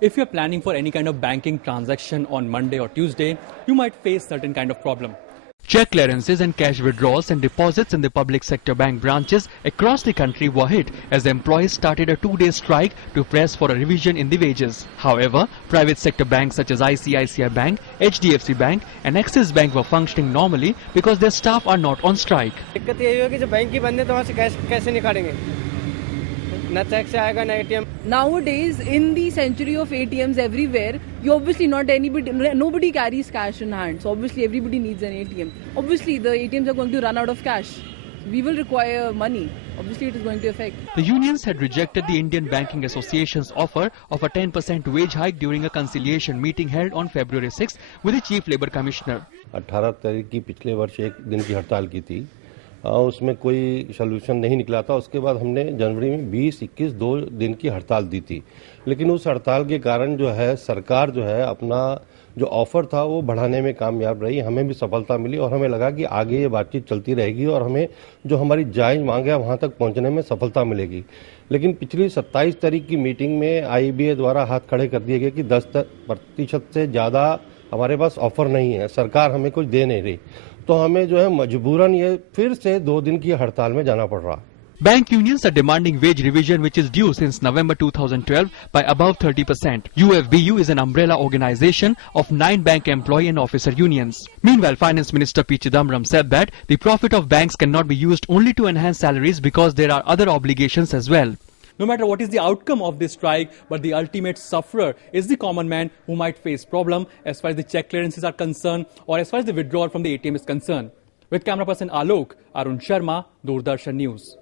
If you're planning for any kind of banking transaction on Monday or Tuesday, you might face certain kind of problem. Check clearances and cash withdrawals and deposits in the public sector bank branches across the country were hit as the employees started a 2-day strike to press for a revision in the wages. However, private sector banks such as ICICI Bank, HDFC Bank and Axis Bank were functioning normally because their staff are not on strike. दिक्कत यही है कि जब bank ही बंद है तो वहाँ से कैसे निकालेंगे? ना चेक से आएगा ना ATM. Nowadays, in the century of ATMs everywhere, you obviously nobody carries cash in hand. So obviously everybody needs an ATM. Obviously the ATMs are going to run out of cash. We will require money. Obviously it is going to affect. The unions had rejected the Indian Banking Association's offer of a 10% wage hike during a conciliation meeting held on February 6 with the Chief Labour Commissioner. 18 तारीख की पिछले वर्ष एक दिन की हड़ताल की थी, उसमें कोई सलूशन नहीं निकला था। उसके बाद हमने जनवरी में 20-21 2 दिन की हड़ताल दी थी, लेकिन उस हड़ताल के कारण जो है सरकार जो है अपना जो ऑफर था वो बढ़ाने में कामयाब रही। हमें भी सफलता मिली और हमें लगा कि आगे ये बातचीत चलती रहेगी और हमें जो हमारी जायज़ मांग है वहाँ तक पहुँचने में सफलता मिलेगी। लेकिन पिछली 27 तारीख की मीटिंग में IBA द्वारा हाथ खड़े कर दिए गए कि 10% से ज़्यादा हमारे पास ऑफर नहीं है, सरकार हमें कुछ दे नहीं रही, तो हमें जो है मजबूरन ये फिर से 2 दिन की हड़ताल में जाना पड़ रहा। Bank unions are demanding wage revision which is due since November 2012 by above 30%. UFBU is an umbrella organization of 9 bank employee and officer unions. Meanwhile, Finance Minister P. Chidambaram said that the profit of banks cannot be used only to enhance salaries because there are other obligations as well. No matter what is the outcome of this strike, but the ultimate sufferer is the common man who might face problem as far as the check clearances are concerned or as far as the withdrawal from the ATM is concerned. With camera person Alok, Arun Sharma, Doordarshan News.